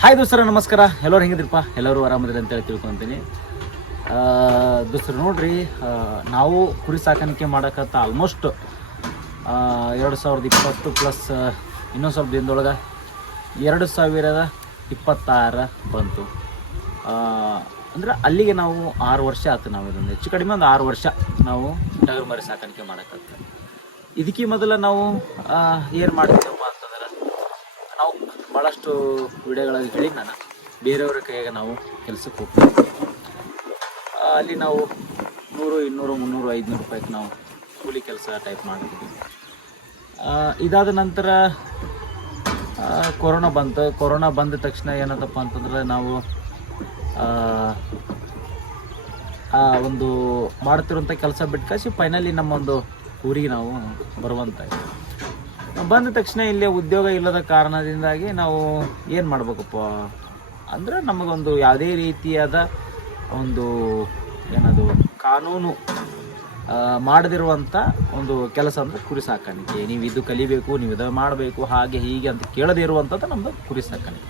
Hi ದೋಸ್ತರ, ನಮಸ್ಕಾರ. ಎಲ್ಲರೂ ಹೆಂಗಿದ್ರಪ್ಪ? ಎಲ್ಲರೂ ಆರಾಮದ್ರಿ ಅಂತೇಳಿ ತಿಳ್ಕೊತೀನಿ. ದೋಸ್ತರು, ನೋಡ್ರಿ ನಾವು ಕುರಿ ಸಾಕಾಣಿಕೆ ಮಾಡೋಕ್ಕಂತ ಆಲ್ಮೋಸ್ಟ್ ಎರಡು ಸಾವಿರದ ಇಪ್ಪತ್ತು ಪ್ಲಸ್ ಇನ್ನೊಂದು ಸ್ವಲ್ಪ ದಿನದೊಳಗೆ ಎರಡು ಸಾವಿರದ ಇಪ್ಪತ್ತಾರ ಬಂತು. ಅಂದ್ರೆ ಅಲ್ಲಿಗೆ ನಾವು ಆರು ವರ್ಷ ಆಯ್ತು ನಾವು ಇದೊಂದು. ಹೆಚ್ಚು ಕಡಿಮೆ ಒಂದು ಆರು ವರ್ಷ ನಾವು ಟಗರು ಮರಿ ಸಾಕಾಣಿಕೆ ಮಾಡೋಕ್ಕಂತ ಇದಕ್ಕೆ ಮೊದಲು ನಾವು ಏನು ಮಾಡ್ತೀವಪ್ಪ ನಾವು ಭಾಳಷ್ಟು ವಿಡಿಯೋಗಳಲ್ಲಿ ಹೇಳಿ ನಾನು ಬೇರೆಯವ್ರ ಕೈಗೆ ನಾವು ಕೆಲಸಕ್ಕೆ ಹೋಗ್ತೀವಿ ಅಲ್ಲಿ ನಾವು ನೂರು ಇನ್ನೂರು ಮುನ್ನೂರು ಐದುನೂರು ರೂಪಾಯಿಗೆ ನಾವು ಕೂಲಿ ಕೆಲಸ ಟೈಪ್ ಮಾಡ್ತೀವಿ ಇದಾದ ನಂತರ ಕೊರೋನಾ ಬಂತು. ಕೊರೋನಾ ಬಂದ ತಕ್ಷಣ ಏನಂತಪ್ಪ ಅಂತಂದ್ರೆ ನಾವು ಆ, ಒಂದು ಮಾಡ್ತಿರುವಂಥ ಕೆಲಸ ಬಿಟ್ಟು ಫೈನಲಿ ಫೈನಲಿ ನಮ್ಮೊಂದು ಊರಿಗೆ ನಾವು ಬರುವಂತಾಯ್ತು. ಬಂದ ತಕ್ಷಣ ಇಲ್ಲಿ ಉದ್ಯೋಗ ಇಲ್ಲದ ಕಾರಣದಿಂದಾಗಿ ನಾವು ಏನು ಮಾಡ್ಬೇಕಪ್ಪ? ಅಂದ್ರೆ ನಮಗೊಂದು ಯಾವುದೇ ರೀತಿಯಾದ ಒಂದು ಏನದು ಕಾನೂನು ಮಾಡದಿರುವಂಥ ಒಂದು ಕೆಲಸ ಅಂದರೆ ಕುರಿ ಸಾಕಾಣಿಕೆ. ನೀವು ಇದು ಕಲಿಬೇಕು, ನೀವು ಇದು ಮಾಡಬೇಕು, ಹಾಗೆ ಹೀಗೆ ಅಂತ ಕೇಳದೇ ಇರುವಂಥದ್ದು ನಮ್ಮದು ಕುರಿ ಸಾಕಾಣಿಕೆ.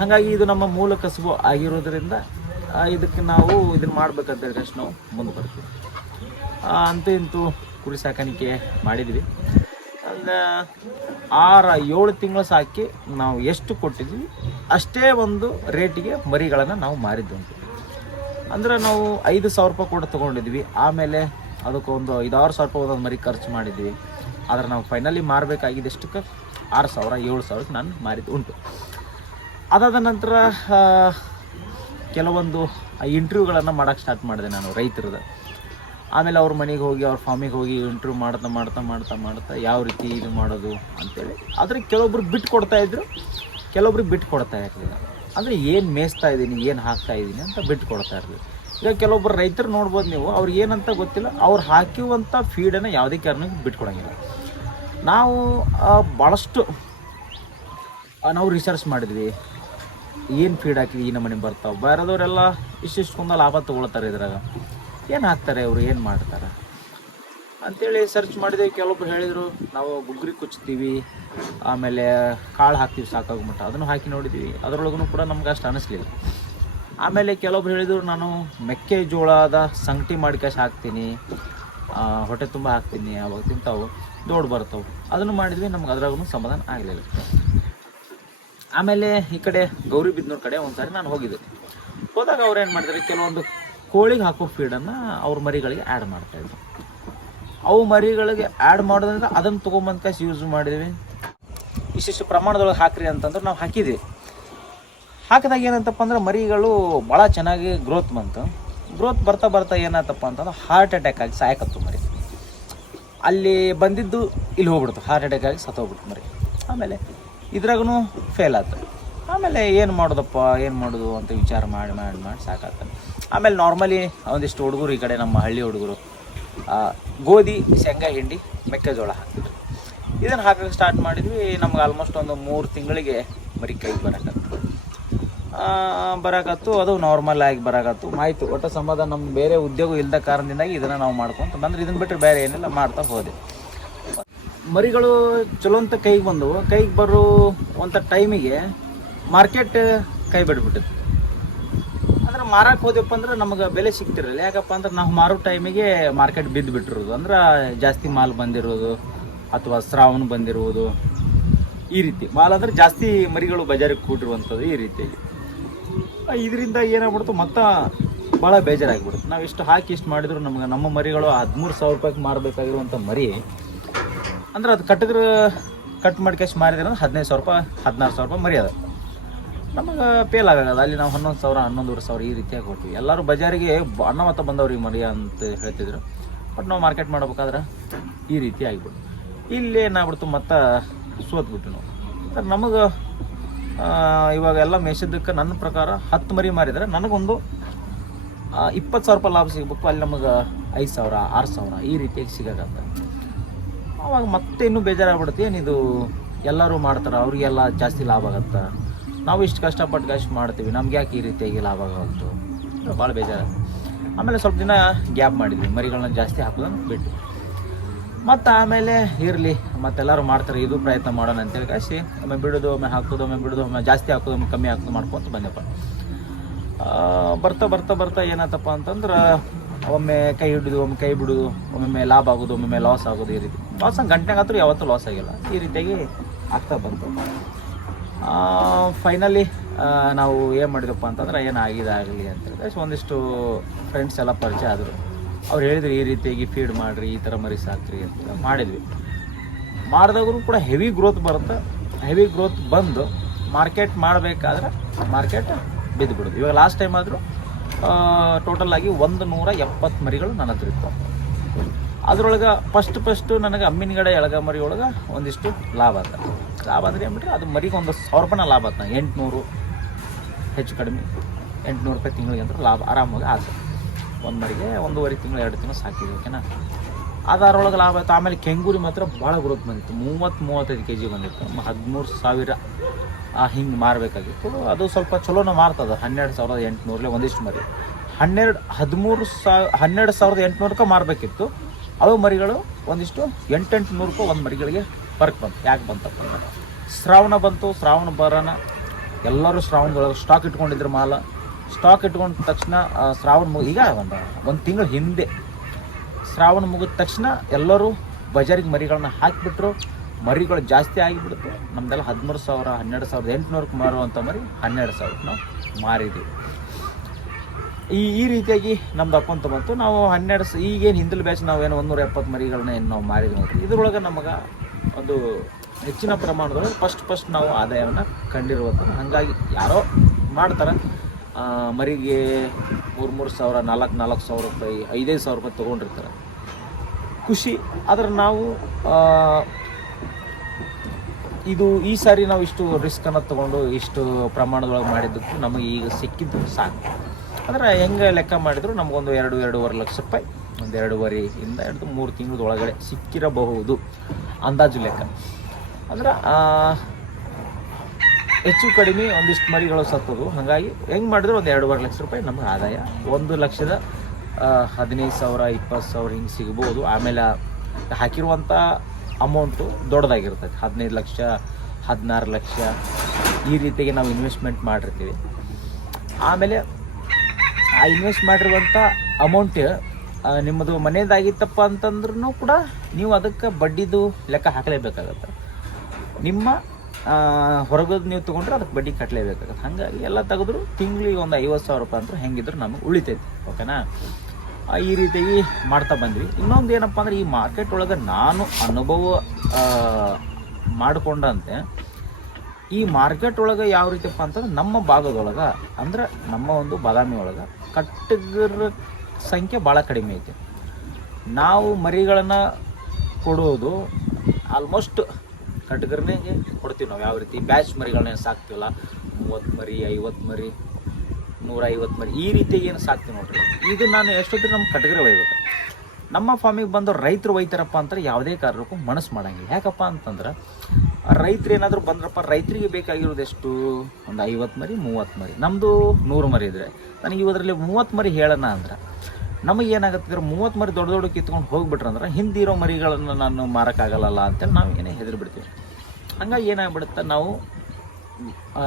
ಹಾಗಾಗಿ ಇದು ನಮ್ಮ ಮೂಲ ಕಸುಬು ಆಗಿರೋದ್ರಿಂದ ಇದಕ್ಕೆ ನಾವು ಇದನ್ನು ಮಾಡ್ಬೇಕಂತ ಹೇಳಿ ನಾವು ಮುಂದೆ ಬರ್ತೀವಿ. ಅಂತೂ ಇಂತೂ ಕುರಿ ಸಾಕಾಣಿಕೆ ಮಾಡಿದ್ವಿ. ಒಂದು ಆರು, ಏಳು ತಿಂಗಳು ಸಾಕಿ ನಾವು ಎಷ್ಟು ಕೊಟ್ಟಿದ್ವಿ, ಅಷ್ಟೇ ಒಂದು ರೇಟಿಗೆ ಮರಿಗಳನ್ನು ನಾವು ಮಾರಿದ್ದುಂಟು ಅಂದ್ರೆ ನಾವು ಐದು ಸಾವಿರ ರೂಪಾಯಿ ಕೂಡ ತೊಗೊಂಡಿದ್ವಿ. ಆಮೇಲೆ ಅದಕ್ಕೊಂದು ಐದಾರು ಸಾವಿರ ರೂಪಾಯಿ ಒಂದೊಂದು ಮರಿ ಖರ್ಚು ಮಾಡಿದ್ವಿ. ಆದರೆ ನಾವು ಫೈನಲಿ ಮಾರಬೇಕಾಗಿದ್ದಷ್ಟಕ್ಕೆ ಆರು ಸಾವಿರ, ಏಳು ಸಾವಿರಕ್ಕೆ ನಾನು ಮಾರಿದ್ದು ಉಂಟು. ಅದಾದ ನಂತರ ಕೆಲವೊಂದು ಇಂಟರ್ವ್ಯೂಗಳನ್ನು ಮಾಡೋಕ್ಕೆ ಸ್ಟಾರ್ಟ್ ಮಾಡಿದೆ ನಾನು ರೈತರದ. ಆಮೇಲೆ ಅವ್ರ ಮನೆಗೆ ಹೋಗಿ, ಅವ್ರ ಫಾರ್ಮಿಗೆ ಹೋಗಿ ಇಂಟರ್ವ್ಯೂ ಮಾಡ್ತಾ ಮಾಡ್ತಾ ಮಾಡ್ತಾ ಮಾಡ್ತಾ ಯಾವ ರೀತಿ ಇದು ಮಾಡೋದು ಅಂತೇಳಿ. ಆದರೆ ಕೆಲವೊಬ್ರು ಬಿಟ್ಟು ಕೊಡ್ತಾ ಇದ್ರು, ಕೆಲವೊಬ್ರಿಗೆ ಬಿಟ್ಟು ಕೊಡ್ತಾ ಇರಲಿಲ್ಲ. ಅಂದರೆ ಏನು ಮೇಯಿಸ್ತಾ ಇದ್ದೀನಿ ಏನು ಹಾಕ್ತಾ ಇದ್ದೀನಿ ಅಂತ ಬಿಟ್ಟು ಕೊಡ್ತಾ ಇರಲಿಲ್ಲ. ಈಗ ಕೆಲವೊಬ್ಬರು ರೈತರು ನೋಡ್ಬೋದು ನೀವು, ಅವ್ರಿಗೆ ಏನಂತ ಗೊತ್ತಿಲ್ಲ, ಅವ್ರು ಹಾಕಿರುವಂಥ ಫೀಡನ್ನು ಯಾವುದೇ ಕಾರಣಕ್ಕೆ ಬಿಟ್ಕೊಡಂಗಿಲ್ಲ ನಾವು ಭಾಳಷ್ಟು ನಾವು ರಿಸರ್ಚ್ ಮಾಡಿದ್ವಿ. ಏನು ಫೀಡ್ ಹಾಕಿದ್ವಿ, ಈ ನಮ್ಮನೆ ಬರ್ತಾವೆ. ಬೇರೆದವರೆಲ್ಲ ಇಷ್ಟಿಷ್ಟು ಕುಂದ ಲಾಭ ತೊಗೊಳ್ತಾರೆ ಇದ್ರಾಗ. ಏನು ಹಾಕ್ತಾರೆ ಅವರು, ಏನು ಮಾಡ್ತಾರೆ? ಅಂಥೇಳಿ ಸರ್ಚ್ ಮಾಡಿದೆ, ಕೆಲವೊಬ್ರು ಹೇಳಿದರು, ನಾವು ಗುಗ್ರಿ ಕುಚ್ತೀವಿ, ಆಮೇಲೆ ಕಾಳು ಹಾಕ್ತೀವಿ ಸಾಕಾಗ್ಬಿಟ್ಟು. ಅದನ್ನು ಹಾಕಿ ನೋಡಿದ್ವಿ. ಅದರೊಳಗೂ ಕೂಡ ನಮ್ಗೆ ಅಷ್ಟು ಅನಿಸ್ಲಿಲ್ಲ. ಆಮೇಲೆ ಕೆಲವೊಬ್ರು ಹೇಳಿದರು, ನಾನು ಮೆಕ್ಕೆಜೋಳದ ಸಂಗಟಿ ಮಾಡ್ಕಾಶ್ ಹಾಕ್ತೀನಿ. ಹೊಟ್ಟೆ ತುಂಬ ಹಾಕ್ತೀನಿ, ಅವಾಗ ತಿಂತಾವು, ದೊಡ್ಡ ಬರ್ತವೆ. ಅದನ್ನು ಮಾಡಿದ್ವಿ, ನಮ್ಗೆ ಅದ್ರಾಗೂ ಸಮಾಧಾನ ಆಗಲಿಲ್ಲ. ಆಮೇಲೆ ಈ ಕಡೆ ಗೌರಿಬಿದ್ನೂರು ಕಡೆ ಒಂದು ಸಾರಿ ನಾನು ಹೋಗಿದ್ದೆ. ಹೋದಾಗ ಅವ್ರು ಏನು ಮಾಡ್ತಾರೆ ಕೆಲವೊಂದು ಕೋಳಿಗೆ ಹಾಕೋ ಫೀಡನ್ನು ಅವ್ರ ಮರಿಗಳಿಗೆ ಆ್ಯಡ್ ಮಾಡ್ತಾಯಿದ್ರು ಅವು ಮರಿಗಳಿಗೆ ಆ್ಯಡ್ ಮಾಡೋದ್ರಿಂದ ಅದನ್ನು ತೊಗೊಂಬಂದು ಕಾಸು ಯೂಸ್ ಮಾಡಿದ್ವಿ. ಇಷ್ಟಿಷ್ಟು ಪ್ರಮಾಣದೊಳಗೆ ಹಾಕ್ರಿ ಅಂತಂದ್ರೆ ನಾವು ಹಾಕಿದ್ವಿ. ಹಾಕಿದಾಗ ಏನಂತಪ್ಪ ಅಂದ್ರೆ ಮರಿಗಳು ಭಾಳ ಚೆನ್ನಾಗಿ ಗ್ರೋತ್ ಬಂತು. ಗ್ರೋತ್ ಬರ್ತಾ ಬರ್ತಾ ಏನಾಯ್ತಪ್ಪ ಅಂತಂದ್ರೆ ಹಾರ್ಟ್ ಅಟ್ಯಾಕ್ ಆಗಿ ಸಾಯಕತ್ತು ಮರಿ. ಅಲ್ಲಿ ಬಂದಿದ್ದು ಇಲ್ಲಿ ಹೋಗ್ಬಿಡ್ತು ಹಾರ್ಟ್ ಅಟ್ಯಾಕ್ ಆಗಿ ಸತ್ತೋಗ್ಬಿಡ್ತು ಮರಿ. ಆಮೇಲೆ ಇದ್ರಾಗೂ ಫೇಲ್ ಆಯ್ತು ಆಮೇಲೆ ಏನು ಮಾಡೋದಪ್ಪ, ಏನು ಮಾಡೋದು ಅಂತ ವಿಚಾರ ಮಾಡಿ ಮಾಡಿ ಮಾಡಿ ಸಾಕಾಗ್ತದೆ ಆಮೇಲೆ ನಾರ್ಮಲಿ ಒಂದಿಷ್ಟು ಹುಡುಗರು ಈ ಕಡೆ ನಮ್ಮ ಹಳ್ಳಿ ಹುಡುಗರು. ಗೋಧಿ, ಶೇಂಗಾ, ಹಿಂಡಿ, ಮೆಕ್ಕೆಜೋಳ ಹಾಕಿದ್ರು ಇದನ್ನು ಹಾಕಕ್ಕೆ ಸ್ಟಾರ್ಟ್ ಮಾಡಿದ್ವಿ, ನಮ್ಗೆ ಆಲ್ಮೋಸ್ಟ್ ಒಂದು ಮೂರು ತಿಂಗಳಿಗೆ ಮರಿ ಕೈಗೆ ಬರಕತ್ತು. ಬರಕತ್ತು, ಅದು ನಾರ್ಮಲ್ ಆಗಿ ಬರಕತ್ತು. ಆಯಿತು, ಒಟ್ಟು ಸಂಬಂಧ ನಮ್ಮ ಬೇರೆ ಉದ್ಯೋಗ ಇಲ್ಲದ ಕಾರಣದಿಂದಾಗಿ ಇದನ್ನು ನಾವು ಮಾಡ್ಕೊಂತ ಬಂದ್ರೆ. ಇದನ್ನು ಬಿಟ್ಟರೆ ಬೇರೆ ಏನಿಲ್ಲ, ಮಾಡ್ತಾ ಹೋದೆ. ಮರಿಗಳು ಚಲೋ ಅಂತ ಕೈಗೆ ಬಂದವು. ಕೈಗೆ ಬರೋ ಒಂಥ ಟೈಮಿಗೆ ಮಾರ್ಕೆಟ್ ಕೈ ಬಿಡ್ಬಿಟ್ಟಿತ್ತು ಅಂದ್ರೆ ಮಾರಕ್ಕೆ ಹೋದ್ಯಪ್ಪ ಅಂದ್ರೆ ನಮಗೆ ಬೆಲೆ ಸಿಗ್ತಿರಲಿಲ್ಲ. ಯಾಕಪ್ಪ ಅಂದ್ರೆ ನಾವು ಮಾರೋ ಟೈಮಿಗೆ ಮಾರ್ಕೆಟ್ ಬಿದ್ದು ಬಿಟ್ಟಿರೋದು ಅಂದ್ರೆ ಜಾಸ್ತಿ ಮಾಲ್ ಬಂದಿರೋದು, ಅಥವಾ ಶ್ರಾವಣ ಬಂದಿರುವುದು ಈ ರೀತಿ. ಮಾಲ್ ಅಂದ್ರೆ ಜಾಸ್ತಿ ಮರಿಗಳು ಬಜಾರಿಗೆ ಕೂಟಿರುವಂಥದ್ದು ಈ ರೀತಿಯಾಗಿ ಇದರಿಂದ ಏನಾಗ್ಬಿಡ್ತು, ಮತ್ತೆ ಭಾಳ ಬೇಜಾರಾಗ್ಬಿಡುತ್ತೆ ನಾವು ಇಷ್ಟು ಹಾಕಿ ಇಷ್ಟು ಮಾಡಿದ್ರು ನಮ್ಗೆ, ನಮ್ಮ ಮರಿಗಳು ಹದಿಮೂರು ಸಾವಿರ ರೂಪಾಯಿಗೆ ಮಾರಬೇಕಾಗಿರುವಂಥ ಮರಿ. ಅಂದ್ರೆ ಅದು ಕಟ್ಟಿದ್ರೆ, ಕಟ್ ಮಾಡಿ ಮಾರಿದ್ರೆ ಅಂದ್ರೆ ಹದಿನೈದು ಸಾವಿರ ರೂಪಾಯಿ, ಹದಿನಾರು ಸಾವಿರ ರೂಪಾಯಿ ಮರಿ ಅದ. ನಮಗೆ ಪೇಲ್ ಆಗಲ್ಲ ಅಲ್ಲಿ ನಾವು ಹನ್ನೊಂದು ಸಾವಿರ, ಹನ್ನೊಂದುವರೆ ಸಾವಿರ ಈ ರೀತಿಯಾಗಿ ಕೊಟ್ವಿ. ಎಲ್ಲರೂ ಬಜಾರಿಗೆ ಅನ್ನ ಮತ್ತ ಬಂದವ್ರಿಗೆ ಮರಿ ಅಂತ ಹೇಳ್ತಿದ್ರು. ಬಟ್ ನಾವು ಮಾರ್ಕೆಟ್ ಮಾಡ್ಬೇಕಾದ್ರೆ ಈ ರೀತಿ ಆಗಿಬಿಟ್ಟು ಇಲ್ಲಿ ಏನಾಗ್ಬಿಡ್ತು ಮತ್ತು ಸೋತ್ಬಿಟ್ಟು ನಾವು. ಸರ್ ನಮಗೆ ಇವಾಗ ಎಲ್ಲ ಮೇಸಿದ್ದಕ್ಕೆ ನನ್ನ ಪ್ರಕಾರ ಹತ್ತು ಮರಿ ಮಾರಿದರೆ. ನನಗೊಂದು ಇಪ್ಪತ್ತು ಸಾವಿರ ರೂಪಾಯಿ ಲಾಭ ಸಿಗಬೇಕು. ಅಲ್ಲಿ ನಮಗೆ ಐದು ಸಾವಿರ, ಆರು ಸಾವಿರ ಈ ರೀತಿಯಾಗಿ ಸಿಗೋಕತ್ತ. ಅವಾಗ ಮತ್ತೆ ಇನ್ನೂ ಬೇಜಾರಾಗ್ಬಿಡುತ್ತೆ. ಏನಿದು ಎಲ್ಲರೂ ಮಾಡ್ತಾರೆ, ಅವ್ರಿಗೆಲ್ಲ ಜಾಸ್ತಿ ಲಾಭ ಆಗತ್ತೆ? ನಾವು ಇಷ್ಟು ಕಷ್ಟಪಟ್ಟು ಕಷ್ಟ ಮಾಡ್ತೀವಿ. ನಮ್ಗೆ ಯಾಕೆ ಈ ರೀತಿಯಾಗಿ ಲಾಭ ಆಗುತ್ತೆ ಭಾಳ ಬೇಜಾರು. ಆಮೇಲೆ ಸ್ವಲ್ಪ ದಿನ ಗ್ಯಾಪ್ ಮಾಡಿದ್ವಿ. ಮರಿಗಳನ್ನ ಜಾಸ್ತಿ ಹಾಕೋದನ್ನು ಬಿಟ್ಟು ಮತ್ತು ಆಮೇಲೆ ಇರಲಿ. ಮತ್ತೆಲ್ಲರೂ ಮಾಡ್ತಾರೆ. ಇದು ಪ್ರಯತ್ನ ಮಾಡೋಣ ಅಂತೇಳಿ ಕಾಸಿ ಒಮ್ಮೆ ಬಿಡೋದು, ಒಮ್ಮೆ ಹಾಕೋದು, ಒಮ್ಮೆ ಬಿಡೋದು, ಒಮ್ಮೆ ಜಾಸ್ತಿ ಹಾಕೋದು, ಒಮ್ಮೆ ಕಮ್ಮಿ ಹಾಕೋದು ಮಾಡ್ಕೊತ ಬಂದೆಪ್ಪ. ಬರ್ತಾ ಬರ್ತಾ ಬರ್ತಾ ಏನಾತಪ್ಪ ಅಂತಂದ್ರೆ ಒಮ್ಮೆ ಕೈ ಹಿಡಿದು, ಒಮ್ಮೆ ಕೈ ಬಿಡೋದು ಒಮ್ಮೊಮ್ಮೆ ಲಾಭ ಆಗೋದು ಒಮ್ಮೊಮ್ಮೆ ಲಾಸ್ ಆಗೋದು ಈ ರೀತಿ. ಲಾಸ್ ಗಂಟೆಗೆ ಆದರೂ ಯಾವತ್ತೂ ಲಾಸ್ ಆಗಿಲ್ಲ. ಈ ರೀತಿಯಾಗಿ ಆಗ್ತಾ ಬಂತು. ಫೈನಲಿ ನಾವು ಏನು ಮಾಡಿದಪ್ಪ ಅಂತಂದ್ರೆ ಏನಾಗಿದೆ ಆಗಲಿ ಅಂತೇಳಿ ಒಂದಿಷ್ಟು ಫ್ರೆಂಡ್ಸ್ ಎಲ್ಲ ಪರಿಚಯ ಆದರು. ಅವ್ರು ಹೇಳಿದ್ರು, ಈ ರೀತಿಯಾಗಿ ಫೀಡ್ ಮಾಡಿರಿ, ಈ ಥರ ಮರಿ ಸಾಕ್ರಿ ಅಂತ ಮಾಡಿದ್ವಿ. ಮಾಡಿದಾಗೂ ಕೂಡ ಹೆವಿ ಗ್ರೋತ್ ಬರುತ್ತೆ. ಹೆವಿ ಗ್ರೋತ್ ಬಂದು ಮಾರ್ಕೆಟ್ ಮಾಡಬೇಕಾದ್ರೆ ಮಾರ್ಕೆಟ್ ಬಿದ್ದುಬಿಡೋದು ಇವಾಗ ಲಾಸ್ಟ್ ಟೈಮ್ ಆದರೂ ಟೋಟಲ್ ಆಗಿ ಒಂದು ನೂರ ಎಪ್ಪತ್ತು ಮರಿಗಳು ನನ್ನ ಹತ್ರ ಇತ್ತು. ಅದ್ರೊಳಗೆ ಫಸ್ಟ್ ಫಸ್ಟು ನನಗೆ ಅಮ್ಮಿನಗಡೆ ಎಳಗ ಮರಿ ಒಳಗೆ ಒಂದಿಷ್ಟು ಲಾಭ ಆತ ಲಾಭ ಅಂದ್ರೆ ಏನ್ಬಿಟ್ರೆ ಅದು ಮರಿಗೆ ಒಂದು ಸಾವಿರ ರೂಪಾಯಿನ ಲಾಭ ಆತ ಎಂಟುನೂರು ಹೆಚ್ಚು ಕಡಿಮೆ. ಎಂಟುನೂರು ರೂಪಾಯಿ ತಿಂಗಳಿಗೆ ಅಂದ್ರೆ ಲಾಭ, ಆರಾಮಾಗಿ ಆಸೆ. ಒಂದು ಮರಿಗೆ ಒಂದೂವರೆ ತಿಂಗಳು, ಎರಡು ತಿಂಗಳು ಸಾಕಿದ್ವಿ, ಓಕೆನಾ? ಅದರೊಳಗೆ ಲಾಭ ಆಯ್ತು. ಆಮೇಲೆ ಕೆಂಗೂರಿ ಮಾತ್ರ ಭಾಳ ಗ್ರೋತ್ ಬಂದಿತ್ತು. ಮೂವತ್ತು, ಮೂವತ್ತೈದು ಕೆ ಜಿ ಬಂದಿತ್ತು ಹದಿಮೂರು ಸಾವಿರ ಹಿಂಗೆ ಮಾರಬೇಕಾಗಿತ್ತು. ಅದು ಸ್ವಲ್ಪ ಚಲೋನ ಮಾರ್ತದೆ. ಹನ್ನೆರಡು ಸಾವಿರದ ಎಂಟುನೂರಲ್ಲೇ ಒಂದಿಷ್ಟು ಮರಿ. ಹನ್ನೆರಡು, ಹದಿಮೂರು ಸಾವಿರ ಹನ್ನೆರಡು ಸಾವಿರದ ಎಂಟುನೂರಕ್ಕೆ ಮಾರಬೇಕಿತ್ತು. ಅವು ಮರಿಗಳು ಒಂದಿಷ್ಟು ಎಂಟೆಂಟು ನೂರು ರೂಪಾಯಿ ಒಂದು ಮರಿಗಳಿಗೆ ಫರ್ಕ್ ಬಂತು. ಯಾಕೆ ಬಂತಪ್ಪ ಶ್ರಾವಣ ಬಂತು, ಶ್ರಾವಣ ಬರೋಣ ಎಲ್ಲರೂ ಶ್ರಾವಣದೊಳಗೆ ಸ್ಟಾಕ್ ಇಟ್ಕೊಂಡಿದ್ರು ಮಾಲ. ಸ್ಟಾಕ್ ಇಟ್ಕೊಂಡ ತಕ್ಷಣ ಶ್ರಾವಣ ಮುಗಿ ಈಗ ಒಂದು ಒಂದು ತಿಂಗಳು ಹಿಂದೆ ಶ್ರಾವಣ ಮುಗಿದ ತಕ್ಷಣ ಎಲ್ಲರೂ ಬಜಾರಿಗೆ ಮರಿಗಳನ್ನ ಹಾಕಿಬಿಟ್ರು. ಮರಿಗಳು ಜಾಸ್ತಿ ಆಗಿಬಿಡ್ತು. ನಮ್ದೆಲ್ಲ ಹದಿಮೂರು ಸಾವಿರ, ಹನ್ನೆರಡು ಸಾವಿರದ ಎಂಟುನೂರಕ್ಕೆ ಮಾರುವಂಥ ಮರಿ ಹನ್ನೆರಡು ಸಾವಿರಕ್ಕೆ ನಾವು ಮಾರಿದ್ದೀವಿ ಈ ಈ ರೀತಿಯಾಗಿ ನಮ್ದು ಅಕೌಂಟ್ ಬಂತು. ನಾವು ಹನ್ನೆರಡು ಈಗೇನು ಹಿಂದಲ್ ಬ್ಯಾಚ್ ನಾವೇನು ಒಂದೂರ ಎಪ್ಪತ್ತು ಮರಿಗಳನ್ನ ಏನು ನಾವು ಮಾರಿದ್ವಿ ಇದ್ರೊಳಗೆ ನಮಗೆ ಒಂದು ಹೆಚ್ಚಿನ ಪ್ರಮಾಣದೊಳಗೆ ಫಸ್ಟ್ ಫಸ್ಟ್ ನಾವು ಆದಾಯವನ್ನು ಕಂಡಿರುವಂಥದ್ದು ಹಾಗಾಗಿ ಯಾರೋ ಮಾಡ್ತಾರೆ. ಮರಿಗೆ ಮೂರು ಮೂರು ಸಾವಿರ, ನಾಲ್ಕು ನಾಲ್ಕು ಸಾವಿರ ರೂಪಾಯಿ, ಐದೈದು ಸಾವಿರ ರೂಪಾಯಿ ತೊಗೊಂಡಿರ್ತಾರೆ. ಖುಷಿ. ಆದರೆ ನಾವು ಇದು ಈ ಸಾರಿ ನಾವು ಇಷ್ಟು ರಿಸ್ಕನ್ನು ತೊಗೊಂಡು ಇಷ್ಟು ಪ್ರಮಾಣದೊಳಗೆ ಮಾಡಿದ್ದಕ್ಕೂ ನಮಗೆ ಈಗ ಸಿಕ್ಕಿದ್ದು ಸಾಕು. ಅಂದ್ರೆ ಹೆಂಗೆ ಲೆಕ್ಕ ಮಾಡಿದ್ರು ನಮಗೊಂದು ಎರಡು, ಎರಡೂವರೆ ಲಕ್ಷ ರೂಪಾಯಿ, ಒಂದು ಎರಡೂವರೆಯಿಂದ ಹಿಡಿದು ಮೂರು ತಿಂಗಳ ಒಳಗಡೆ ಸಿಕ್ಕಿರಬಹುದು ಅಂದಾಜು ಲೆಕ್ಕ. ಅಂದ್ರೆ ಹೆಚ್ಚು ಕಡಿಮೆ ಒಂದಿಷ್ಟು ಮರಿಗಳು ಸತ್ತದು. ಹಾಗಾಗಿ ಹೆಂಗೆ ಮಾಡಿದ್ರು ಒಂದು ಎರಡೂವರೆ ಲಕ್ಷ ರೂಪಾಯಿ ನಮಗೆ ಆದಾಯ. ಒಂದು ಲಕ್ಷದ ಹದಿನೈದು ಸಾವಿರ, ಇಪ್ಪತ್ತು ಸಾವಿರ ಹಿಂಗೆ ಸಿಗ್ಬೋದು. ಆಮೇಲೆ ಹಾಕಿರುವಂಥ ಅಮೌಂಟು ದೊಡ್ಡದಾಗಿರ್ತೈತೆ. ಹದಿನೈದು ಲಕ್ಷ, ಹದಿನಾರು ಲಕ್ಷ ಈ ರೀತಿಗೆ ನಾವು ಇನ್ವೆಸ್ಟ್ಮೆಂಟ್ ಮಾಡಿರ್ತೀವಿ. ಆಮೇಲೆ ಆ ಇನ್ವೆಸ್ಟ್ ಮಾಡಿರುವಂಥ ಅಮೌಂಟ್ ನಿಮ್ಮದು ಮನೆಯದಾಗಿತ್ತಪ್ಪ ಅಂತಂದ್ರೂ ಕೂಡ ನೀವು ಅದಕ್ಕೆ ಬಡ್ಡಿದು ಲೆಕ್ಕ ಹಾಕಲೇಬೇಕಾಗತ್ತೆ. ನಿಮ್ಮ ಹೊರಗದು ನೀವು ತೊಗೊಂಡ್ರೆ ಅದಕ್ಕೆ ಬಡ್ಡಿ ಕಟ್ಟಲೇಬೇಕಾಗತ್ತೆ ಹಾಗಾಗಿ ಎಲ್ಲ ತೆಗೆದ್ರು ತಿಂಗಳಿಗೆ ಒಂದು ಐವತ್ತು ಸಾವಿರ ರೂಪಾಯಿ ಅಂತ ಹೆಂಗಿದ್ರು ನಮಗೆ ಉಳಿತೈತಿ ಓಕೆನಾ ಈ ರೀತಿಯಾಗಿ ಮಾಡ್ತಾ ಬಂದ್ವಿ. ಇನ್ನೊಂದು ಏನಪ್ಪ ಅಂದ್ರೆ ಈ ಮಾರ್ಕೆಟ್ ಒಳಗೆ ನಾನು ಅನುಭವ ಮಾಡಿಕೊಂಡಂತೆ, ಈ ಮಾರ್ಕೆಟ್ ಒಳಗೆ ಯಾವ ರೀತಿಯಪ್ಪ ಅಂತಂದ್ರೆ ನಮ್ಮ ಭಾಗದೊಳಗೆ, ಅಂದ್ರೆ ನಮ್ಮ ಒಂದು ಬಾದಾಮಿ ಒಳಗೆ ಕಟ್ಟಗರ ಸಂಖ್ಯೆ ಭಾಳ ಕಡಿಮೆ ಐತೆ. ನಾವು ಮರಿಗಳನ್ನು ಕೊಡೋದು ಆಲ್ಮೋಸ್ಟ್ ಕಟ್ಟಗರನೇ ಕೊಡ್ತೀವಿ ನಾವು. ಯಾವ ರೀತಿ? ಬ್ಯಾಚ್ ಮರಿಗಳನ್ನ ಸಾಕ್ತೀವಲ್ಲ? ಮೂವತ್ತು ಮರಿ, ಐವತ್ತು ಮರಿ ನೂರ ಐವತ್ತು ಮರಿ. ಈ ರೀತಿಯಾಗಿ ಏನು ಸಾಕ್ತೀವಿ ನೋಡ್ರಿ. ಇದು ನಾನು ಎಷ್ಟೊತ್ತಿಗೆ ನಮ್ಮ ಕಟ್ಟಗರೆ ಒಯ್ಬೇಕು? ನಮ್ಮ ಫಾರ್ಮಿಗೆ ಬಂದು ರೈತರು ಒಯ್ತಾರಪ್ಪ ಅಂದ್ರೆ ಯಾವುದೇ ಕಾರಣಕ್ಕೂ ಮನಸ್ಸು ಮಾಡೋಂಗಿಲ್ಲ. ಯಾಕಪ್ಪ ಅಂತಂದ್ರೆ ರೈತರು ಏನಾದರೂ ಬಂದ್ರಪ್ಪ, ರೈತರಿಗೆ ಬೇಕಾಗಿರೋದು ಎಷ್ಟು ಒಂದು ಐವತ್ತು ಮರಿ ಮೂವತ್ತು ಮರಿ. ನಮ್ಮದು ನೂರು ಮರಿ ಇದ್ರೆ. ನನಗೆ ಇವರಲ್ಲಿ ಮೂವತ್ತು ಮರಿ ಹೇಳೋಣ ಅಂದ್ರೆ ನಮಗೆ ಏನಾಗುತ್ತೆ ಅಂದ್ರೆ ಮೂವತ್ತು ಮರಿ ದೊಡ್ಡ ದೊಡ್ಡ ಕಿತ್ಕೊಂಡು ಹೋಗ್ಬಿಟ್ರೆ ಅಂದ್ರೆ ಹಿಂದಿರೋ ಮರಿಗಳನ್ನು ನಾನು ಮಾರೋಕ್ಕಾಗಲ್ಲ ಅಂತೇಳಿ ನಾವು ಏನೇ ಹೆದರು ಬಿಡ್ತೀವಿ. ಹಂಗಾಗಿ ಏನಾಗ್ಬಿಡುತ್ತೆ ನಾವು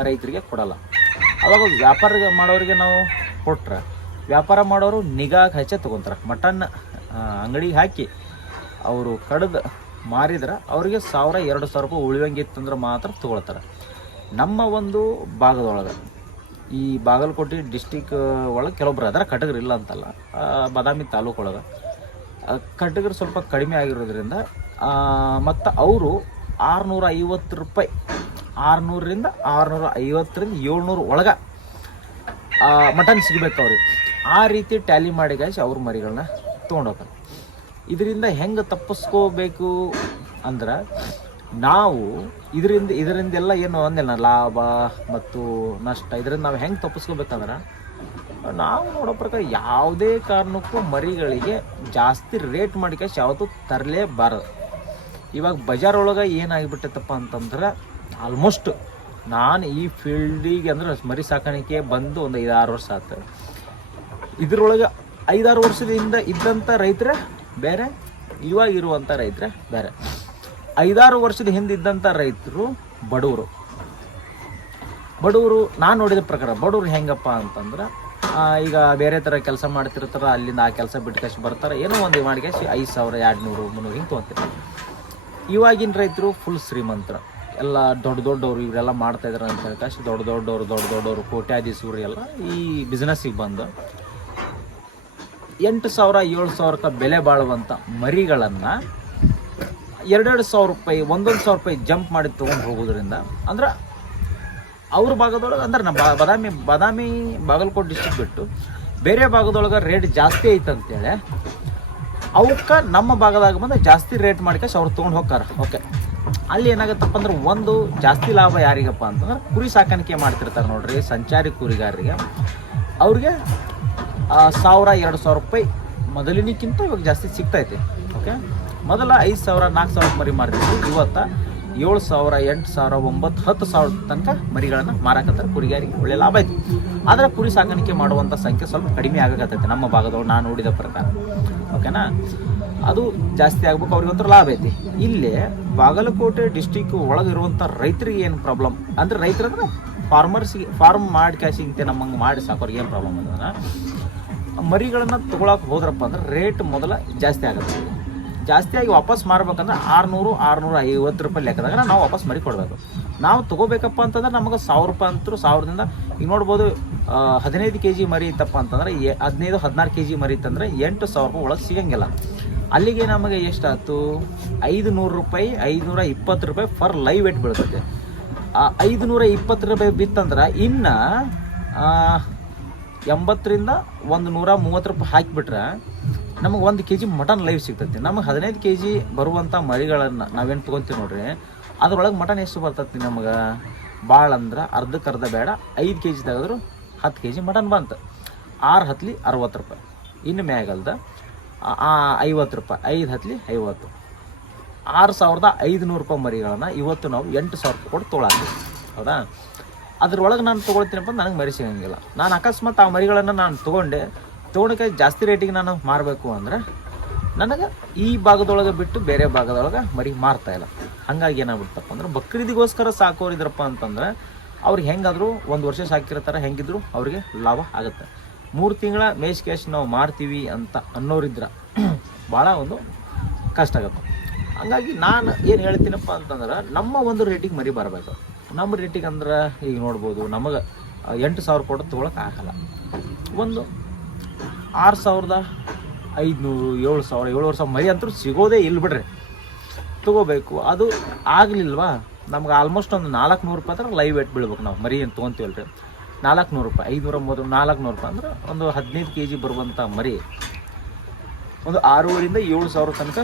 ರೈತರಿಗೆ ಕೊಡಲ್ಲ. ಅವಾಗ ವ್ಯಾಪಾರ ಮಾಡೋರಿಗೆ ನಾವು ಕೊಟ್ರೆ ವ್ಯಾಪಾರ ಮಾಡೋರು ನಿಗಾ ಹಚ್ಚೆ ತೊಗೊತಾರೆ. ಮಟನ್ ಅಂಗಡಿಗೆ ಹಾಕಿ ಅವರು ಕಡ್ದು ಮಾರಿದ್ರೆ ಅವರಿಗೆ ಸಾವಿರ, ಎರಡು ಸಾವಿರ ರೂಪಾಯಿ ಉಳಿವಂಗಿತ್ತಂದ್ರೆ ಮಾತ್ರ ತೊಗೊಳ್ತಾರೆ. ನಮ್ಮ ಒಂದು ಭಾಗದೊಳಗೆ, ಈ ಬಾಗಲಕೋಟೆ ಡಿಸ್ಟಿಕ್ ಒಳಗೆ ಕೆಲವೊಬ್ರು ಅದರ, ಕಟಗರ್ ಇಲ್ಲ ಅಂತಲ್ಲ ಬಾದಾಮಿ ತಾಲೂಕು ಒಳಗೆ. ಕಟಗರ್ ಸ್ವಲ್ಪ ಕಡಿಮೆ ಆಗಿರೋದ್ರಿಂದ ಮತ್ತು ಅವರು ಆರುನೂರ ಐವತ್ತು ರೂಪಾಯಿ, ಆರುನೂರರಿಂದ ಆರುನೂರ ಐವತ್ತರಿಂದ ಏಳ್ನೂರು ಒಳಗೆ ಮಟನ್ ಸಿಗಬೇಕು ಅವ್ರಿಗೆ. ಆ ರೀತಿ ಟ್ಯಾಲಿ ಮಾಡಿ ಕಾಯಿಸಿ ಅವ್ರ ಮರಿಗಳನ್ನ ತೊಗೊಂಡೋಗ್ತಾರೆ ಇದರಿಂದ ಹೆಂಗೆ ತಪ್ಪಿಸ್ಕೋಬೇಕು ಅಂದ್ರೆ ನಾವು ಇದರಿಂದ, ಇದರಿಂದೆಲ್ಲ ಏನು ಅಂದಿಲ್ಲ ಲಾಭ ಮತ್ತು ನಷ್ಟ, ಇದರಿಂದ ನಾವು ಹೆಂಗೆ ತಪ್ಪಿಸ್ಕೋಬೇಕಂದ್ರೆ ನಾವು ನೋಡೋ ಪ್ರಕಾರ ಯಾವುದೇ ಕಾರಣಕ್ಕೂ ಮರಿಗಳಿಗೆ ಜಾಸ್ತಿ ರೇಟ್ ಮಾಡಿ ಕಾಸು ಯಾವತ್ತೂ ತರಲೇಬಾರದು. ಇವಾಗ ಬಜಾರ್ ಒಳಗೆ ಏನಾಗಿಬಿಟ್ಟೈತಪ್ಪ ಅಂತಂದ್ರೆ ಆಲ್ಮೋಸ್ಟ್ ನಾನು ಈ ಫೀಲ್ಡಿಗೆ ಅಂದ್ರೆ ಮರಿ ಸಾಕಾಣಿಕೆ ಬಂದು ಒಂದು ಐದಾರು ವರ್ಷ ಆಯ್ತು ಇದ್ರೊಳಗೆ ಐದಾರು ವರ್ಷದಿಂದ ಇದ್ದಂಥ ರೈತರ ಬೇರೆ ಇವಾಗ ಇರುವಂಥ ರೈತರೇ ಬೇರೆ. ಐದಾರು ವರ್ಷದ ಹಿಂದೆ ಇದ್ದಂಥ ರೈತರು ಬಡವರು. ಬಡವರು, ನಾನು ನೋಡಿದ ಪ್ರಕಾರ ಬಡವರು ಹೆಂಗಪ್ಪ ಅಂತಂದ್ರೆ ಈಗ ಬೇರೆ ಥರ ಕೆಲಸ ಮಾಡ್ತಿರ್ತಾರೆ, ಅಲ್ಲಿಂದ ಆ ಕೆಲಸ ಬಿಟ್ಟು ಕಷ್ಟ ಬರ್ತಾರೆ, ಏನೋ ಒಂದು ಮಾಡಿ ಐದು ಸಾವಿರ, ಎರಡು ನೂರು, ಮುನ್ನೂರು ಹಿಂಗೆ ತೊಗೊಂತಾರೆ ಇವಾಗಿನ ರೈತರು ಫುಲ್ ಶ್ರೀಮಂತರ. ಎಲ್ಲ ದೊಡ್ಡ ದೊಡ್ಡವರು ಇವರೆಲ್ಲ ಮಾಡ್ತಾ ಇದ್ದಾರೆ ಅಂತ ಹೇಳಿ ಕಷ್ಟ ದೊಡ್ಡ ದೊಡ್ಡವರು ದೊಡ್ಡ ದೊಡ್ಡವರು ಕೋಟ್ಯಾಧೀಶರು ಎಲ್ಲ ಈ ಬಿಸ್ನೆಸ್ಸಿಗೆ ಬಂದು ಎಂಟು ಸಾವಿರ ಏಳು ಸಾವಿರಕ್ಕೆ ಬೆಲೆ ಬಾಳುವಂಥ ಮರಿಗಳನ್ನು ಎರಡೆರಡು ಸಾವಿರ ರೂಪಾಯಿ, ಒಂದೊಂದು ಸಾವಿರ ರೂಪಾಯಿ ಜಂಪ್ ಮಾಡಿ ತೊಗೊಂಡು ಹೋಗೋದ್ರಿಂದ ಅಂದ್ರೆ ಅವ್ರ ಭಾಗದೊಳಗೆ ಅಂದ್ರೆ ನಮ್ಮ ಬಾದಾಮಿ ಬಾದಾಮಿ ಬಾಗಲಕೋಟೆ ಡಿಸ್ಟಿಕ್ ಬಿಟ್ಟು ಬೇರೆ ಭಾಗದೊಳಗೆ ರೇಟ್ ಜಾಸ್ತಿ ಐತೆ ಅಂತೇಳಿ ಅವಕ್ಕೆ ನಮ್ಮ ಭಾಗದಾಗ ಬಂದು ಜಾಸ್ತಿ ರೇಟ್ ಮಾಡ್ಕೇಶ್ ಅವ್ರು ತೊಗೊಂಡು ಹೋಗ್ತಾರೆ. ಓಕೆ ಅಲ್ಲಿ ಏನಾಗುತ್ತಪ್ಪ ಅಂದ್ರೆ ಒಂದು ಜಾಸ್ತಿ ಲಾಭ ಯಾರಿಗಪ್ಪ ಅಂತಂದ್ರೆ ಕುರಿ ಸಾಕಾಣಿಕೆ ಮಾಡ್ತಿರ್ತಾರೆ ನೋಡ್ರಿ, ಸಂಚಾರಿ ಕುರಿಗಾರರಿಗೆ. ಅವ್ರಿಗೆ ಸಾವಿರ ಎರಡು ಸಾವಿರ ರೂಪಾಯಿ ಮೊದಲಿನಕ್ಕಿಂತ ಇವಾಗ ಜಾಸ್ತಿ ಸಿಗ್ತೈತೆ. ಓಕೆ ಮೊದಲ ಐದು ಸಾವಿರ, ನಾಲ್ಕು ಸಾವಿರ ಮರಿ ಮಾರ್ತಿದ್ರು ಇವತ್ತ ಏಳು ಸಾವಿರ, ಎಂಟು ಸಾವಿರ, ಒಂಬತ್ತು, ಹತ್ತು ಸಾವಿರ ತನಕ ಮರಿಗಳನ್ನು ಮಾರಾಕತ್ತಾರೆ ಕುರಿಗಾರಿಗೆ ಒಳ್ಳೆ ಲಾಭ ಐತಿ. ಆದರೆ ಕುರಿ ಸಾಗಾಣಿಕೆ ಮಾಡುವಂಥ ಸಂಖ್ಯೆ ಸ್ವಲ್ಪ ಕಡಿಮೆ ಆಗಕತ್ತೈತೆ ನಮ್ಮ ಭಾಗದವ್ರು ನಾನು ನೋಡಿದ ಪ್ರಕಾರ. ಓಕೆನಾ ಅದು ಜಾಸ್ತಿ ಆಗ್ಬೇಕು, ಅವ್ರಿಗೆ ಒಂಥರ ಲಾಭ ಐತಿ. ಇಲ್ಲೇ ಬಾಗಲಕೋಟೆ ಡಿಸ್ಟಿಕ್ ಒಳಗಿರುವಂಥ ರೈತರಿಗೆ ಏನು ಪ್ರಾಬ್ಲಮ್ ಅಂದ್ರೆ ರೈತರಂದ್ರೆ ಫಾರ್ಮರ್ಸಿಗೆ ಫಾರ್ಮ್ ಮಾಡಿ ಕ್ಯಾಶಿಗೆ ನಮ್ಮಂಗೆ ಮಾಡಿ ಸಾಕೋರಿಗೆ ಏನು ಪ್ರಾಬ್ಲಮ್ ಅಂದ್ರೆ ಮರಿಗಳನ್ನು ತೊಗೊಳಕ್ಕೆ ಹೋದ್ರಪ್ಪ ಅಂದ್ರೆ ರೇಟ್ ಮೊದಲ ಜಾಸ್ತಿ ಆಗುತ್ತೆ. ಜಾಸ್ತಿಯಾಗಿ ವಾಪಸ್ ಮಾರ್ಬೇಕಂದ್ರೆ ಆರುನೂರು, ಆರುನೂರ ಐವತ್ತು ರೂಪಾಯಿ ಲೆಕ್ಕದಾಗ ನಾವು ವಾಪಸ್ ಮರಿ ಕೊಡಬೇಕು. ನಾವು ತೊಗೋಬೇಕಪ್ಪ ಅಂತಂದ್ರೆ ನಮಗೆ ಸಾವಿರ ರೂಪಾಯಿ ಅಂತರೂ ಸಾವಿರದಿಂದ, ಈಗ ನೋಡ್ಬೋದು ಹದಿನೈದು ಕೆ ಜಿ ಮರಿ ಇತ್ತಪ್ಪ ಅಂತಂದ್ರೆ ಎ- ಹದಿನೈದು, ಹದಿನಾರು ಕೆ ಜಿ ಮರಿ ಇತ್ತಂದ್ರೆ ಎಂಟು ಸಾವಿರ ರೂಪಾಯಿ ಒಳಗೆ ಸಿಗಂಗಿಲ್ಲ. ಅಲ್ಲಿಗೆ ನಮಗೆ ಎಷ್ಟಾಯ್ತು? ಐದು ನೂರು ರೂಪಾಯಿ, ಐದುನೂರ ಇಪ್ಪತ್ತು ರೂಪಾಯಿ ಫರ್ ಲೈವ್ ವೇಟ್ ಬೀಳ್ತದೆ ಆ ಐದುನೂರ ಇಪ್ಪತ್ತು ರೂಪಾಯಿ ಬಿತ್ತಂದ್ರೆ ಇನ್ನು ಎಂಬತ್ತರಿಂದ ಒಂದು ನೂರ ಮೂವತ್ತು ರೂಪಾಯಿ ಹಾಕಿಬಿಟ್ರೆ ನಮಗೆ ಒಂದು ಕೆ ಜಿ ಮಟನ್ ಲೈವ್ ಸಿಗ್ತೈತಿ. ನಮಗೆ ಹದಿನೈದು ಕೆ ಜಿ ಬರುವಂಥ ಮರಿಗಳನ್ನು ನಾವೇನು ತೊಗೊತೀವಿ ನೋಡ್ರಿ, ಅದ್ರೊಳಗೆ ಮಟನ್ ಎಷ್ಟು ಬರ್ತೈತಿ ನಮಗೆ? ಭಾಳ ಅಂದ್ರೆ ಅರ್ಧಕ್ಕೆ ಅರ್ಧ ಬೇಡ, ಐದು ಕೆ ಜಿ ತೆಗೆದ್ರು ಹತ್ತು ಕೆ ಜಿ ಮಟನ್ ಬಂತು. ಆರು ಹತ್ಲಿ ಅರವತ್ತು ರೂಪಾಯಿ. ಇನ್ನು ಮ್ಯಾಗಲ್ದ ಐವತ್ತು ರೂಪಾಯಿ. ಐದು ಹತ್ಲಿ ಐವತ್ತು. ಆರು ಸಾವಿರದ ಐದುನೂರು ರೂಪಾಯಿ ಮರಿಗಳನ್ನು ಇವತ್ತು ನಾವು ಎಂಟು ಸಾವಿರ ರೂಪಾಯಿ ಕೊಟ್ಟು ತೊಗೊಳತ್ತೀವಿ ಹೌದಾ? ಅದ್ರೊಳಗೆ ನಾನು ತೊಗೊಳ್ತೀನಪ್ಪ ನನಗೆ ಮರಿ ಸಿಗಂಗಿಲ್ಲ ನಾನು ಅಕಸ್ಮಾತ್ ಆ ಮರಿಗಳನ್ನು ನಾನು ತೊಗೊಂಡೆ ತೊಗೊಂಡಕ್ಕೆ ಜಾಸ್ತಿ ರೇಟಿಗೆ ನಾನು ಮಾರಬೇಕು ಅಂದ್ರೆ ನನಗೆ ಈ ಭಾಗದೊಳಗೆ ಬಿಟ್ಟು ಬೇರೆ ಭಾಗದೊಳಗೆ ಮರಿ ಮಾರ್ತಾ ಇಲ್ಲ. ಹಂಗಾಗಿ ಏನಾಗ್ಬಿಡ್ತಪ್ಪ ಅಂದ್ರೆ ಬಕ್ರೀದಿಗೋಸ್ಕರ ಸಾಕೋರು ಇದ್ರಪ್ಪ ಅಂತಂದ್ರೆ ಅವ್ರಿಗೆ ಹೆಂಗಾದರೂ ಒಂದು ವರ್ಷ ಸಾಕಿರ್ತಾರೆ ಹೆಂಗಿದ್ರು ಅವ್ರಿಗೆ ಲಾಭ ಆಗುತ್ತೆ. ಮೂರು ತಿಂಗಳ ಮೇಷ್ ಕ್ಯಾಶ್ ನಾವು ಮಾರ್ತೀವಿ ಅಂತ ಅನ್ನೋರಿದ್ರ ಭಾಳ ಒಂದು ಕಷ್ಟ ಆಗುತ್ತೆ. ಹಂಗಾಗಿ ನಾನು ಏನು ಹೇಳ್ತೀನಪ್ಪ ಅಂತಂದ್ರೆ ನಮ್ಮ ಒಂದು ರೇಟಿಗೆ ಮರಿ ಬರಬೇಕು. ನಮ್ಮ ರೇಟಿಗೆ ಅಂದ್ರೆ ಈಗ ನೋಡ್ಬೋದು ನಮಗೆ ಎಂಟು ಸಾವಿರ ಕೊಟ್ಟು ತೊಗೊಳಕ್ಕೆ ಆಗಲ್ಲ. ಒಂದು ಆರು ಸಾವಿರದ ಐದುನೂರು, ಏಳು ಸಾವಿರ, ಏಳುವರೆ ಸಾವಿರ ಮರಿ ಅಂತೂ ಸಿಗೋದೇ ಇಲ್ಲ ಬಿಡ್ರಿ. ತಗೋಬೇಕು, ಅದು ಆಗಲಿಲ್ವಾ? ನಮ್ಗೆ ಆಲ್ಮೋಸ್ಟ್ ಒಂದು ನಾಲ್ಕು ನೂರು ರೂಪಾಯಿ ಅಂದ್ರೆ ಲೈವ್ ವೇಟ್ ಬೀಳ್ಬೇಕು ನಾವು ಮರಿ ಏನು ರೀ ನಾಲ್ಕು ನೂರು ರೂಪಾಯಿ, ಐದುನೂರ ಮೂವತ್ತು ನಾಲ್ಕು ನೂರು ರೂಪಾಯಿ ಅಂದ್ರೆ ಒಂದು ಹದಿನೈದು ಕೆ ಜಿ ಬರುವಂಥ ಮರಿ. ಒಂದು ಆರೂವರಿಂದ ಏಳು ಸಾವಿರ ತನಕ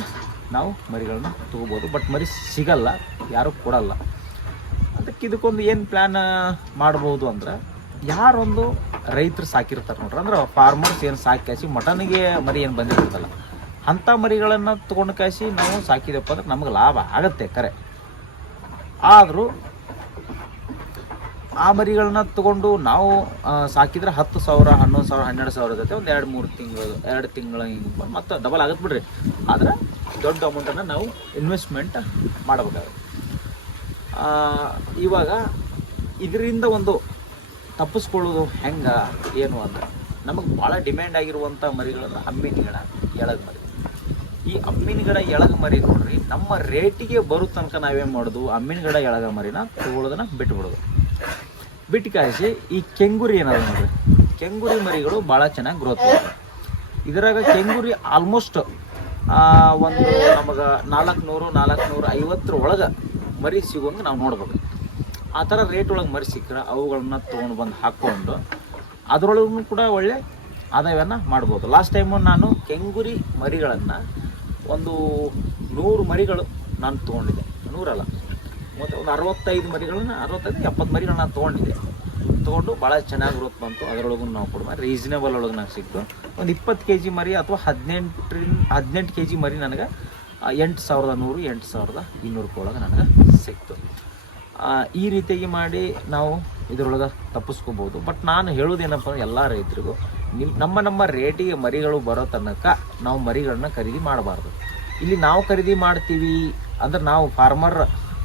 ನಾವು ಮರಿಗಳನ್ನ ತೊಗೋಬೋದು. ಬಟ್ ಮರಿ ಸಿಗಲ್ಲ, ಯಾರೂ ಕೊಡಲ್ಲ. ಅದಕ್ಕೆ ಇದಕ್ಕೊಂದು ಏನು ಪ್ಲ್ಯಾನ್ ಮಾಡ್ಬೋದು ಅಂದ್ರೆ ಯಾರೊಂದು ರೈತರು ಸಾಕಿರ್ತಾರೆ ನೋಡ್ರಿ. ಅಂದ್ರೆ ಫಾರ್ಮರ್ಸ್ ಏನು ಸಾಕಿ ಕಾಸಿ ಮಟನ್ಗೆ ಮರಿ ಏನು ಬಂದಿರ್ತಲ್ಲ ಅಂಥ ಮರಿಗಳನ್ನು ತೊಗೊಂಡು ಕಾಸಿ ನಾವು ಸಾಕಿದೆಪ್ಪ ಅಂದ್ರೆ ನಮಗೆ ಲಾಭ ಆಗತ್ತೆ ಕರೆ. ಆದರೂ ಆ ಮರಿಗಳನ್ನ ತಗೊಂಡು ನಾವು ಸಾಕಿದ್ರೆ ಹತ್ತು ಸಾವಿರ, ಹನ್ನೊಂದು ಸಾವಿರ, ಹನ್ನೆರಡು ಸಾವಿರ ಜೊತೆ ಒಂದು ಎರಡು ಮೂರು ತಿಂಗಳು, ಎರಡು ತಿಂಗಳ ಹಿಂಗೆ ಮತ್ತು ಡಬಲ್ ಆಗತ್ತೆ ಬಿಡ್ರಿ. ಆದ್ರೆ ದೊಡ್ಡ ಅಮೌಂಟನ್ನು ನಾವು ಇನ್ವೆಸ್ಟ್ಮೆಂಟ್ ಮಾಡಬೇಕಾಗುತ್ತೆ. ಇವಾಗ ಇದರಿಂದ ಒಂದು ತಪ್ಪಿಸ್ಕೊಳ್ಳೋದು ಹೆಂಗೆ, ಏನು ಅಂತ. ನಮಗೆ ಭಾಳ ಡಿಮ್ಯಾಂಡ್ ಆಗಿರುವಂಥ ಮರಿಗಳಂದ್ರೆ ಅಮ್ಮಿನ ಗಿಡ, ಎಳಗ ಮರಿ. ಈ ಅಮ್ಮಿನ ಗಿಡ, ಎಳಗ ಮರಿ ನೋಡ್ರಿ, ನಮ್ಮ ರೇಟಿಗೆ ಬರೋ ತನಕ ನಾವೇನು ಮಾಡೋದು? ಅಮ್ಮಿನ ಗಿಡ, ಎಳಗ ಮರಿನ ತಗೊಳ್ಳೋದನ್ನ ಬಿಟ್ಬಿಡೋದು. ಬಿಟ್ಟು ಕಾಯಿಸಿ, ಈ ಕೆಂಗುರಿ ಏನಾದ್ರು ನೋಡ್ರಿ? ಕೆಂಗುರಿ ಮರಿಗಳು ಭಾಳ ಚೆನ್ನಾಗಿ ಗ್ರೋತ್ ಮಾಡ್ತವೆ. ಇದರಾಗ ಕೆಂಗುರಿ ಆಲ್ಮೋಸ್ಟ್ ಒಂದು ನಮಗೆ ನಾಲ್ಕುನೂರು ನಾಲ್ಕುನೂರು ಐವತ್ತರ ಒಳಗೆ ಮರಿ ಸಿಗುವಂಗೆ ನಾವು ನೋಡ್ಬೇಕು. ಆ ಥರ ರೇಟ್ ಒಳಗೆ ಮರಿ ಸಿಕ್ಕರೆ ಅವುಗಳನ್ನ ತೊಗೊಂಡು ಬಂದು ಹಾಕ್ಕೊಂಡು ಅದರೊಳಗೂ ಕೂಡ ಒಳ್ಳೆ ಆದಾಯವನ್ನು ಮಾಡ್ಬೋದು. ಲಾಸ್ಟ್ ಟೈಮು ನಾನು ಕೆಂಗುರಿ ಮರಿಗಳನ್ನು ಒಂದು ನೂರು ಮರಿಗಳು ನಾನು ತೊಗೊಂಡಿದ್ದೆ. ನೂರಲ್ಲ, ಮತ್ತು ಒಂದು ಅರವತ್ತೈದು ಮರಿಗಳನ್ನ, ಅರವತ್ತೈದು ಎಪ್ಪತ್ತು ಮರಿಗಳನ್ನ ನಾನು ತೊಗೊಂಡಿದ್ದೆ. ತೊಗೊಂಡು ಭಾಳ ಚೆನ್ನಾಗಿ ಗ್ರೋತ್ ಬಂತು. ಅದರೊಳಗೂ ನಾವು ಕೊಡುವ ರೀಸನೇಬಲ್ ಒಳಗೆ ನನಗೆ ಸಿಕ್ತು. ಒಂದು ಇಪ್ಪತ್ತು ಕೆ ಜಿ ಮರಿ ಅಥವಾ ಹದಿನೆಂಟರಿಂದ, ಹದಿನೆಂಟು ಕೆ ಜಿ ಮರಿ ನನಗೆ ಎಂಟು ಸಾವಿರದ ನೂರು, ಎಂಟು ಸಾವಿರದ ಇನ್ನೂರು ರೂಪಾಯಿ ಒಳಗೆ ನನಗೆ ಸಿಕ್ತು. ಈ ರೀತಿಯಾಗಿ ಮಾಡಿ ನಾವು ಇದರೊಳಗೆ ತಪ್ಪಿಸ್ಕೋಬೋದು. ಬಟ್ ನಾನು ಹೇಳೋದೇನಪ್ಪ ಅಂದ್ರೆ ಎಲ್ಲ ರೈತರಿಗೂ ನಿಮ್ಮ ನಮ್ಮ ನಮ್ಮ ರೇಟಿಗೆ ಮರಿಗಳು ಬರೋ ತನಕ ನಾವು ಮರಿಗಳನ್ನ ಖರೀದಿ ಮಾಡಬಾರ್ದು. ಇಲ್ಲಿ ನಾವು ಖರೀದಿ ಮಾಡ್ತೀವಿ ಅಂದ್ರೆ ನಾವು ಫಾರ್ಮರ್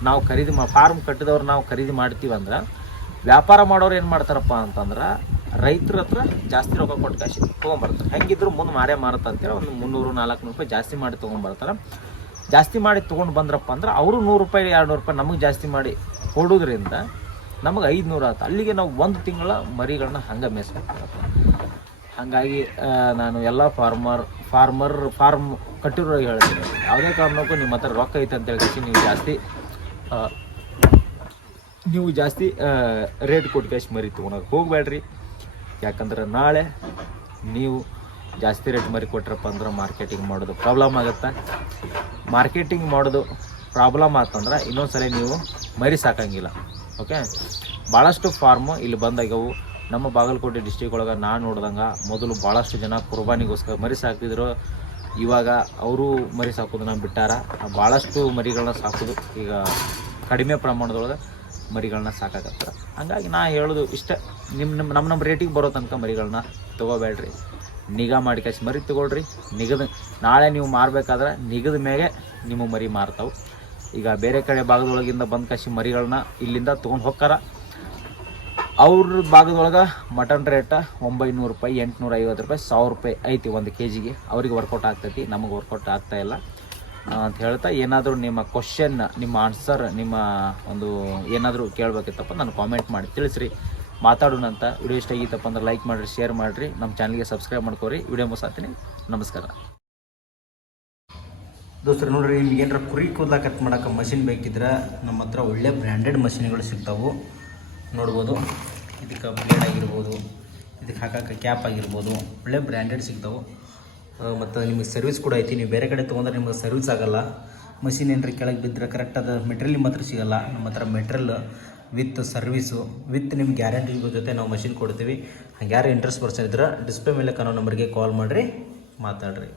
ನಾವು ಖರೀದಿ ಮಾ ಫಾರ್ಮ್ ಕಟ್ಟಿದವ್ರು ನಾವು ಖರೀದಿ ಮಾಡ್ತೀವಿ ಅಂದ್ರೆ ವ್ಯಾಪಾರ ಮಾಡೋರು ಏನು ಮಾಡ್ತಾರಪ್ಪ ಅಂತಂದ್ರೆ ರೈತರ ಹತ್ರ ಜಾಸ್ತಿ ರೊಕ್ಕ ಕೊಟ್ಟು ಕಾಶಿ ತೊಗೊಂಬರ್ತಾರೆ. ಹೆಂಗಿದ್ರು ಮುಂದೆ ಮಾರೇ ಮಾರುತ್ತ ಅಂತೇಳಿ ಒಂದು ಮುನ್ನೂರು ನಾಲ್ಕುನೂರು ರೂಪಾಯಿ ಜಾಸ್ತಿ ಮಾಡಿ ತೊಗೊಂಬರ್ತಾರೆ. ಜಾಸ್ತಿ ಮಾಡಿ ತೊಗೊಂಡು ಬಂದ್ರಪ್ಪ ಅಂದ್ರೆ ಅವರು ನೂರು ರೂಪಾಯಿ ಎರಡು ನೂರು ರೂಪಾಯಿ ನಮಗೆ ಜಾಸ್ತಿ ಮಾಡಿ ಕೊಡೋದ್ರಿಂದ ನಮಗೆ ಐದುನೂರು ಆಯ್ತು ಅಲ್ಲಿಗೆ ನಾವು ಒಂದು ತಿಂಗಳ ಮರಿಗಳನ್ನ ಹಂಗೆ ಮೇಯಿಸ್ಬೇಕಾಗತ್ತೆ. ಹಾಗಾಗಿ ನಾನು ಎಲ್ಲ ಫಾರ್ಮರ್ ಫಾರ್ಮರ್, ಫಾರ್ಮ್ ಕಟ್ಟಿರೋರಿಗೆ ಹೇಳ್ತೀನಿ. ಯಾವುದೇ ಕಾರಣಕ್ಕೂ ನಿಮ್ಮ ಹತ್ರ ರೊಕ್ಕ ಐತೆ ಅಂತ ಹೇಳ್ತೀನಿ ನೀವು ಜಾಸ್ತಿ ನೀವು ಜಾಸ್ತಿ ರೇಟ್ ಕೊಟ್ಟು ಕ್ಯಾಶ್ ಮರಿ ತೊಗೊಳಕ್ಕೆ ಹೋಗಬೇಡ್ರಿ. ಯಾಕಂದ್ರೆ ನಾಳೆ ನೀವು ಜಾಸ್ತಿ ರೇಟ್ ಮರಿ ಕೊಟ್ರಪ್ಪ ಅಂದ್ರೆ ಮಾರ್ಕೆಟಿಂಗ್ ಮಾಡೋದು ಪ್ರಾಬ್ಲಮ್ ಆಗುತ್ತೆ. ಮಾರ್ಕೆಟಿಂಗ್ ಮಾಡೋದು ಪ್ರಾಬ್ಲಮ್ ಆತಂದ್ರೆ ಇನ್ನೊಂದ್ಸಲ ನೀವು ಮರಿ ಸಾಕಂಗಿಲ್ಲ ಓಕೆ ಭಾಳಷ್ಟು ಫಾರ್ಮು ಇಲ್ಲಿ ಬಂದಾಗ್ಯವು. ನಮ್ಮ ಬಾಗಲಕೋಟೆ ಡಿಸ್ಟಿಕ್ ಒಳಗೆ ನಾನು ನೋಡ್ದಂಗೆ ಮೊದಲು ಭಾಳಷ್ಟು ಜನ ಕುರ್ಬಾನಿಗೋಸ್ಕರ ಮರಿ ಸಾಕಿದ್ರು ಇವಾಗ ಅವರು ಮರಿ ಸಾಕೋದನ್ನ ಬಿಟ್ಟಾರ. ಭಾಳಷ್ಟು ಮರಿಗಳನ್ನ ಸಾಕೋದು ಈಗ ಕಡಿಮೆ ಪ್ರಮಾಣದೊಳಗೆ ಮರಿಗಳನ್ನ ಸಾಕಾಗತ್ತೆ ಹಂಗಾಗಿ ನಾ ಹೇಳೋದು ಇಷ್ಟ ನಿಮ್ಮ ನಿಮ್ಮ ನಮ್ಮ ನಮ್ಮ ರೇಟಿಗೆ ಬರೋ ತನಕ ಮರಿಗಳನ್ನ ತೊಗೋಬೇಡ್ರಿ. ನಿಗಾ ಮಾಡಿ ಕಸಿ ಮರಿ ತಗೊಳ್ರಿ, ನಿಗದ, ನಾಳೆ ನೀವು ಮಾರಬೇಕಾದ್ರೆ ನಿಗದ ಮೇಲೆ ನಿಮ್ಮ ಮರಿ ಮಾರ್ತಾವೆ. ಈಗ ಬೇರೆ ಕಡೆ ಭಾಗದೊಳಗಿಂದ ಬಂದ ಕಸಿ ಮರಿಗಳನ್ನ ಇಲ್ಲಿಂದ ತೊಗೊಂಡು ಹೋಗ್ತಾರ ಅವ್ರ ಭಾಗದೊಳಗೆ ಮಟನ್ ರೇಟ ಒಂಬೈನೂರು ರೂಪಾಯಿ ಎಂಟುನೂರ ಐವತ್ತು ರೂಪಾಯಿ, ಸಾವಿರ ರೂಪಾಯಿ ಐತಿ ಒಂದು ಕೆ ಜಿಗೆ ಅವ್ರಿಗೆ ವರ್ಕೌಟ್ ಆಗ್ತೈತಿ, ನಮಗೆ ವರ್ಕೌಟ್ ಆಗ್ತಾ ಇಲ್ಲ. ಅಂತ ಹೇಳ್ತಾ ಏನಾದರೂ ನಿಮ್ಮ ಕ್ವಶನ್ ನಿಮ್ಮ ಆನ್ಸರ್ ನಿಮ್ಮ ಒಂದು ಏನಾದರೂ ಕೇಳಬೇಕಿತ್ತಪ್ಪ ನಾನು ಕಾಮೆಂಟ್ ಮಾಡಿ ತಿಳಿಸ್ರಿ. ಮಾತಾಡೋಣಂತ ವಿಡಿಯೋ ಇಷ್ಟ ಆಗಿತ್ತಪ್ಪ ಅಂದ್ರೆ ಲೈಕ್ ಮಾಡಿರಿ ಶೇರ್ ಮಾಡಿರಿ. ನಮ್ಮ ಚಾನಲ್ಗೆ ಸಬ್ಸ್ಕ್ರೈಬ್ ಮಾಡ್ಕೋರಿ. ವಿಡಿಯೋ ಮುಸಾತೀನಿ ನಮಸ್ಕಾರ. ದೋಸ್ತರು, ನೋಡ್ರಿ, ನಿಮ್ಗೆ ಏನಾರ ಕುರಿ ಕೂದಲ ಕಟ್ ಮಾಡೋಕೆ ಮಷಿನ್ ಬೇಕಿದ್ರೆ ನಮ್ಮ ಹತ್ರ ಒಳ್ಳೆ ಬ್ರ್ಯಾಂಡೆಡ್ ಮಷಿನ್ಗಳು ಸಿಗ್ತಾವೆ. ನೋಡ್ಬೋದು. ಇದಕ್ಕೆ ಬ್ಲೇಡ್ ಆಗಿರ್ಬೋದು, ಇದಕ್ಕೆ ಹಾಕೋಕೆ ಕ್ಯಾಪ್ ಆಗಿರ್ಬೋದು, ಒಳ್ಳೆ ಬ್ರ್ಯಾಂಡೆಡ್ ಸಿಗ್ತಾವೆ. ಮತ್ತು ನಿಮಗೆ ಸರ್ವಿಸ್ ಕೂಡ ಐತಿ. ನೀವು ಬೇರೆ ಕಡೆ ತೊಗೊಂಡ್ರೆ ನಿಮಗೆ ಸರ್ವಿಸ್ ಆಗೋಲ್ಲ. ಮಷಿನ್ ಏನಾರ ಕೆಳಗೆ ಬಿದ್ದರೆ ಕರೆಕ್ಟಾದ ಮೆಟ್ರಿಯಲ್ ನಿಮ್ಮ ಹತ್ರ ಸಿಗೋಲ್ಲ. ನಮ್ಮ ಹತ್ರ ಮೆಟ್ರಿಯಲ್ ವಿತ್ ಸರ್ವಿಸು, ವಿತ್ ನಿಮ್ಮ ಗ್ಯಾರಂಟಿ ಜೊತೆ ನಾವು ಮಷಿನ್ ಕೊಡ್ತೀವಿ. ಹಂಗೆ ಯಾರು ಇಂಟ್ರೆಸ್ಟ್ ಪರ್ಸನ್ ಇದ್ರೆ ಡಿಸ್ಪ್ಲೇ ಮೇಲೆ ಕಾಣೋ ನಂಬರ್ಗೆ ಕಾಲ್ ಮಾಡಿರಿ, ಮಾತಾಡ್ರಿ.